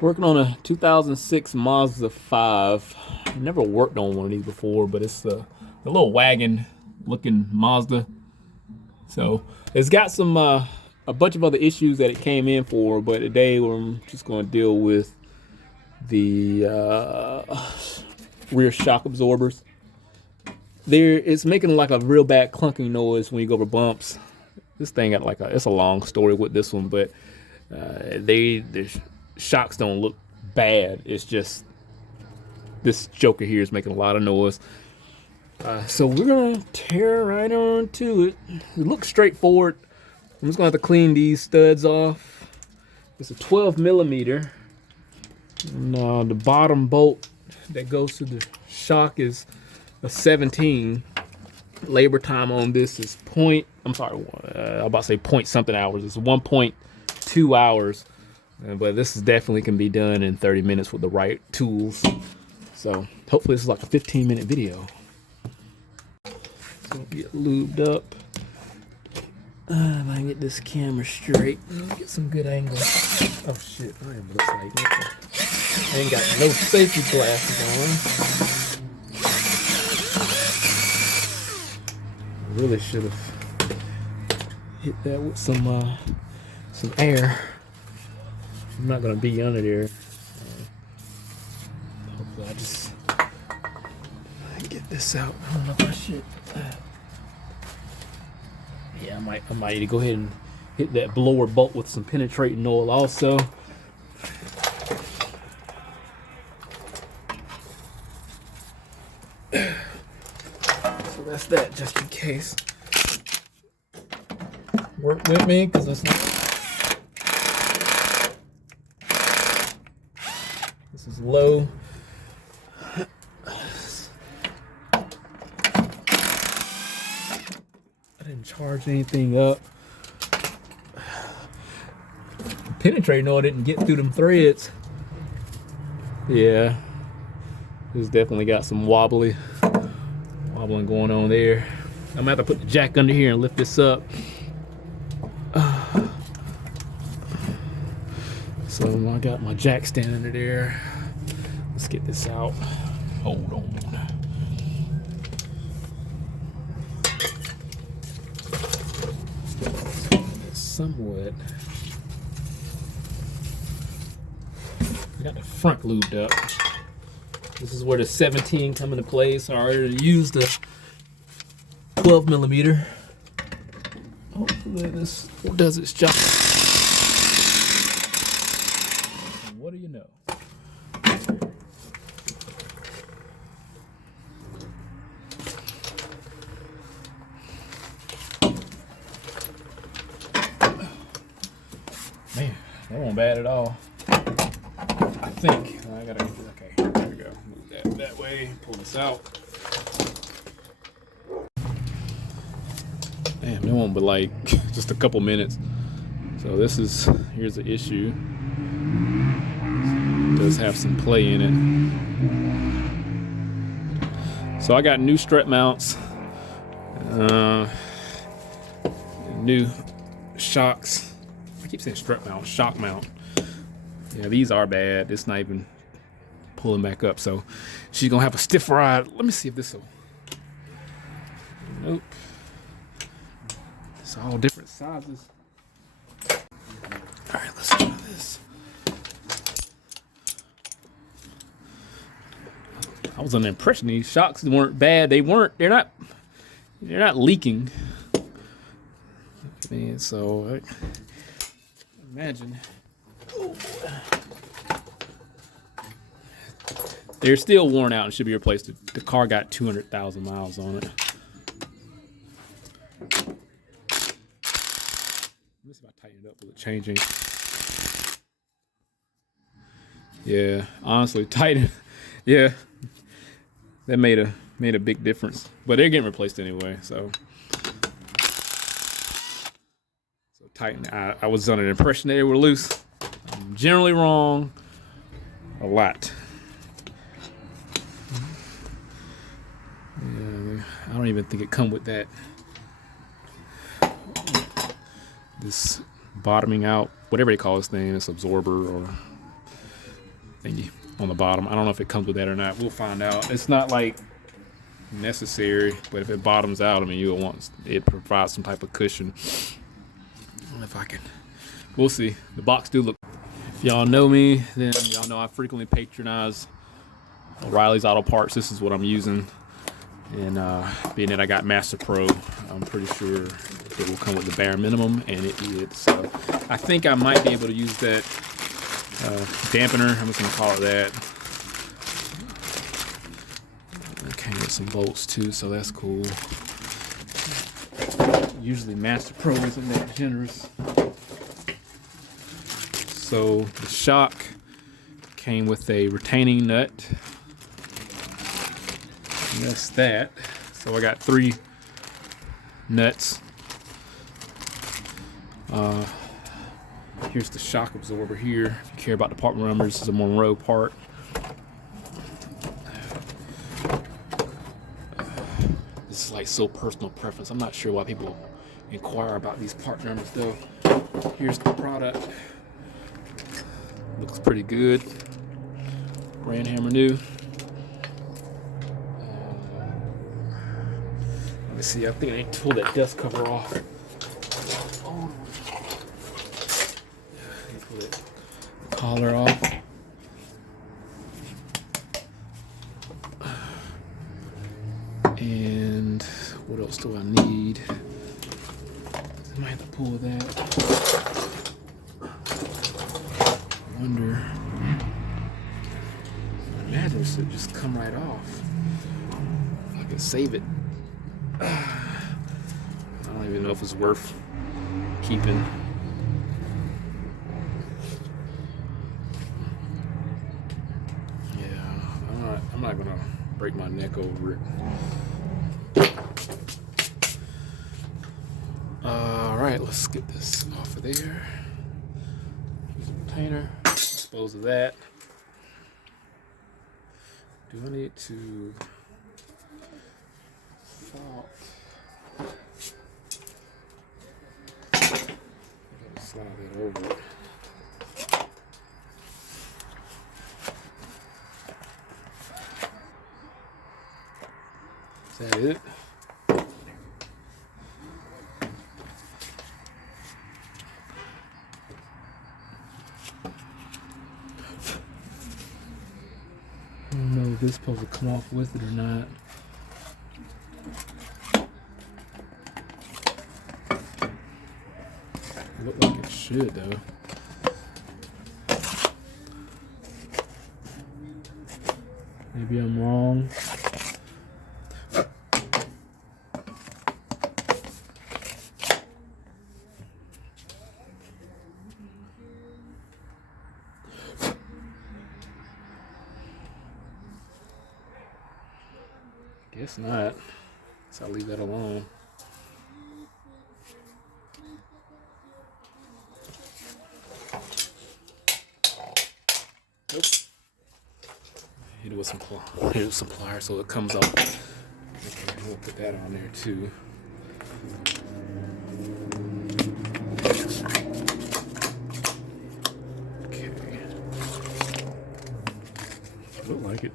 Working on a 2006 Mazda 5. I never worked on one of these before, but it's a little wagon looking Mazda. So it's got some a bunch of other issues that it came in for, but today I'm just going to deal with the rear shock absorbers. It's making like a real bad clunking noise when you go over bumps. This thing got it's a long story with this one, but the shocks don't look bad. It's just this joker here is making a lot of noise. So we're gonna tear right on to it. It looks straightforward. I'm just gonna have to clean these studs off. It's a 12 millimeter. And, the bottom bolt that goes to the shock is a 17. Labor time on this is I'm about to say point something hours. It's 1.2 hours. But this is definitely can be done in 30 minutes with the right tools. So hopefully this is like a 15-minute video. So get lubed up. If I can get this camera straight, get some good angle. Oh shit, I am looks like I ain't got no safety glasses on. I really should have hit that with some air. I'm not gonna be under there. Hopefully I get this out. I don't know if I should. Yeah, I might need to go ahead and hit that blower bolt with some penetrating oil also. So that's that, just in case. Work with me, because this is low. I didn't charge anything up. Penetrating oil didn't get through them threads. Yeah, this definitely got some wobbling going on there. I'm gonna have to put the jack under here and lift this up. So I got my jack stand under there. Let's get this out. Hold on. Somewhat. I got the front lubed up. This is where the 17 come into place. I already used the 12 millimeter. Hopefully this does its job. What do you know? Man, that wasn't bad at all. I think I gotta. Okay, there we go. Move that way. Pull this out. Damn, it won't be like just a couple minutes. So here's the issue. It does have some play in it. So I got new strut mounts, new shocks. I keep saying strut mount, shock mount. Yeah, these are bad. It's not even pulling back up. So she's gonna have a stiff ride. Let me see if this will. Nope. It's all different sizes. All right, let's try this. I was under the impression these shocks weren't bad. They're not leaking. Man, so imagine. Oh, they're still worn out and should be replaced. The car got 200,000 miles on it. Let me see if I tighten it up. Will it change anything? Yeah, honestly, tighten. Yeah, that made a big difference. But they're getting replaced anyway, so tighten. I was under the impression they were loose. I'm generally wrong a lot. Yeah, I don't even think it come with that. This bottoming out, whatever they call this thing, this absorber, or thingy on the bottom. I don't know if it comes with that or not. We'll find out. It's not like necessary, but if it bottoms out, I mean, you'll want it provides some type of cushion. I don't know if I can. We'll see. The box do look. If y'all know me, then y'all know I frequently patronize O'Reilly's Auto Parts. This is what I'm using, and being that I got Master Pro, I'm pretty sure it will come with the bare minimum, and it did. So I think I might be able to use that dampener. I'm just gonna call it that. I came with some bolts too, so that's cool. Usually Master Pro isn't that generous. So the shock came with a retaining nut. And that's that. So I got 3 nuts. Here's the shock absorber here. If you care about the part numbers, this is a Monroe part. This is like so personal preference. I'm not sure why people inquire about these part numbers though. Here's the product. Looks pretty good. Brand hammer new. Let me see. I think I need to pull that dust cover off. Oh. Pull that collar off. And what else do I need? I might have to pull that. I wonder. I imagine it should just come right off. If I can save it. I don't even know if it's worth keeping. Yeah, I'm not gonna break my neck over it. All right, let's get this off of there. Use a retainer. Dispose of that. Do I need to slide that over? Is that it? I don't know if this is supposed to come off with it or not. Look like it should though. Maybe I'm wrong. Guess not. So I'll leave that alone. Nope. Hit it with some pliers so it comes off. Okay, we'll put that on there too. Okay. Look like it.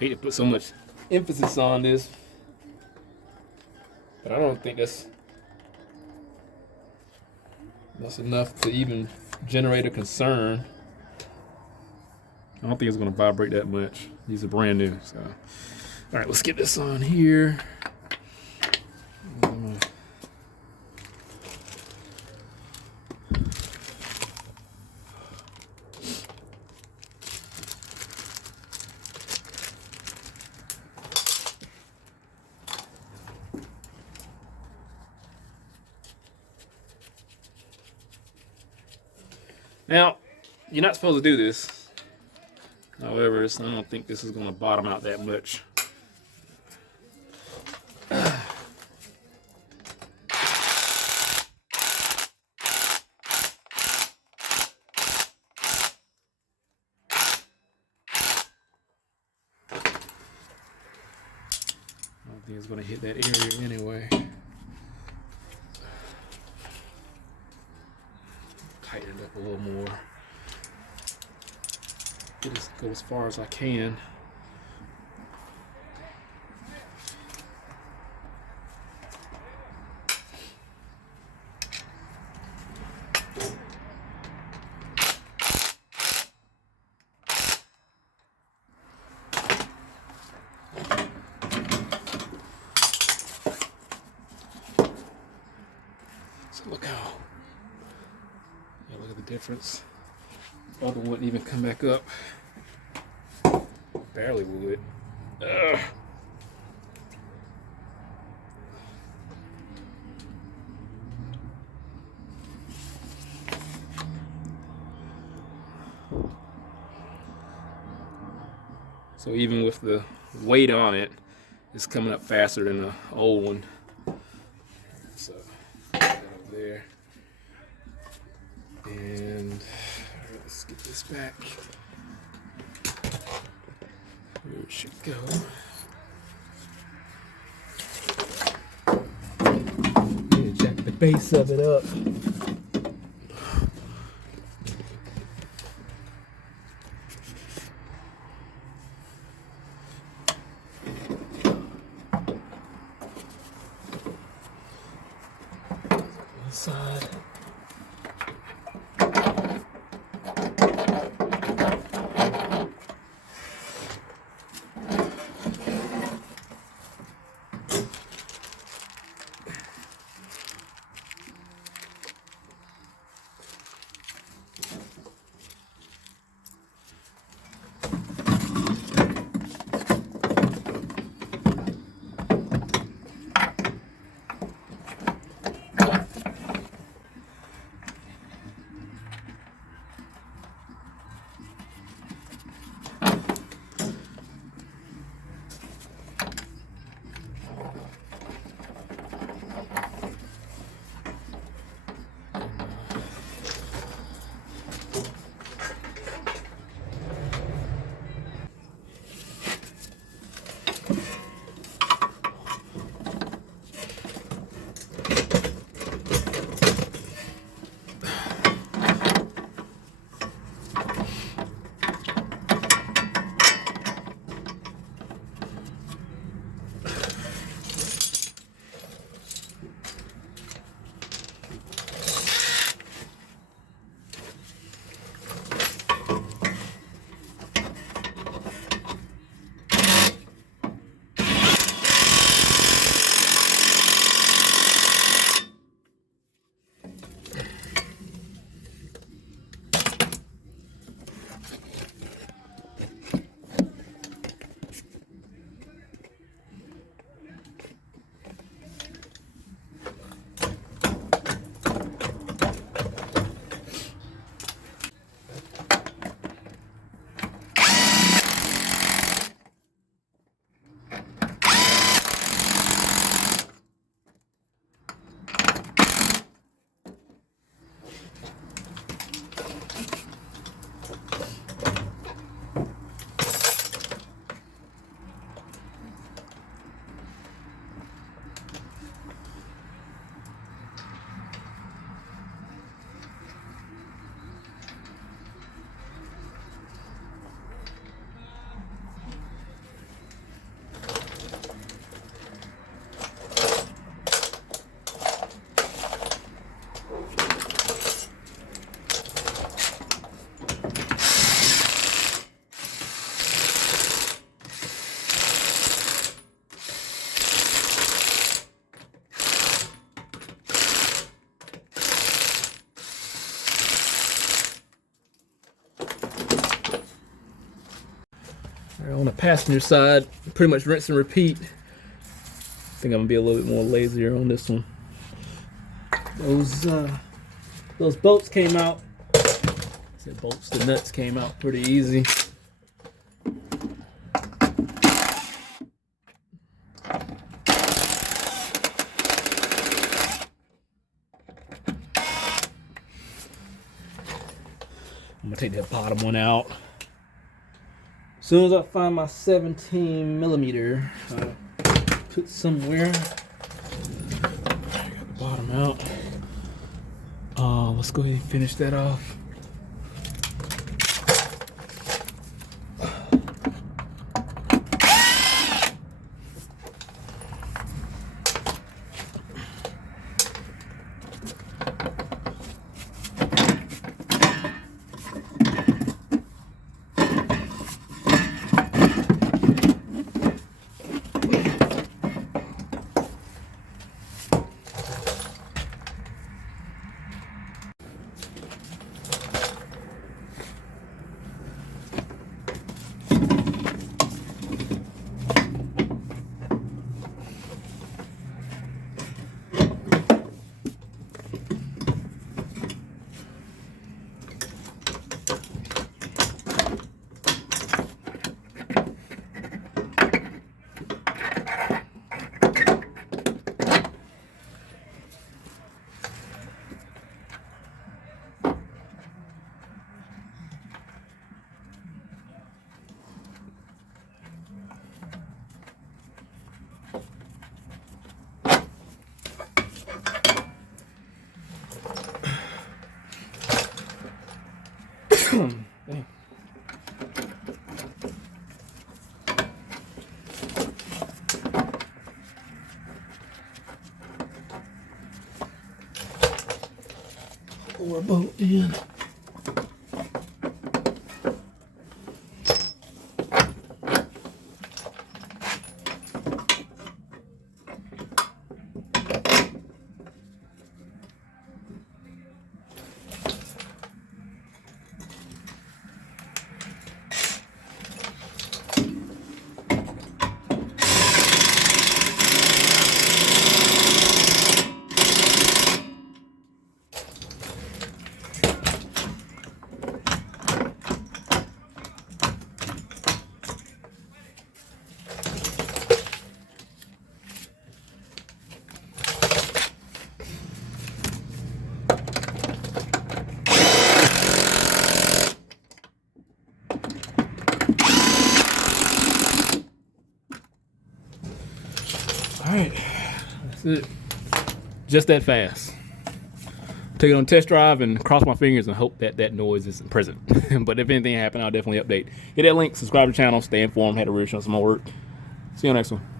Hate to put so much emphasis on this, but I don't think that's enough to even generate a concern. I don't think it's going to vibrate that much. These are brand new. So, all right, let's get this on here. Now, you're not supposed to do this. However, I don't think this is going to bottom out that much. is going to hit that area anyway. Tighten it up a little more. Just go as far as I can. So look how, yeah, look at the difference. The other one wouldn't even come back up. Barely would. Ugh. So even with the weight on it, it's coming up faster than the old one. So put that up there. And let's get this back. Where it should go. Yeah, jack the base of it up. Side. On the passenger side, pretty much rinse and repeat. I think I'm gonna be a little bit more lazier on this one. Those bolts came out. I said bolts, the nuts came out pretty easy. I'm gonna take that bottom one out. As soon as I find my 17 millimeter put somewhere. Got the bottom out. Let's go ahead and finish that off. Dang. Pour a bolt in. Alright, that's it. Just that fast. Take it on test drive and cross my fingers and hope that that noise isn't present. But if anything happens, I'll definitely update. Hit that link, subscribe to the channel, stay informed, had to real show some more work. See you on the next one.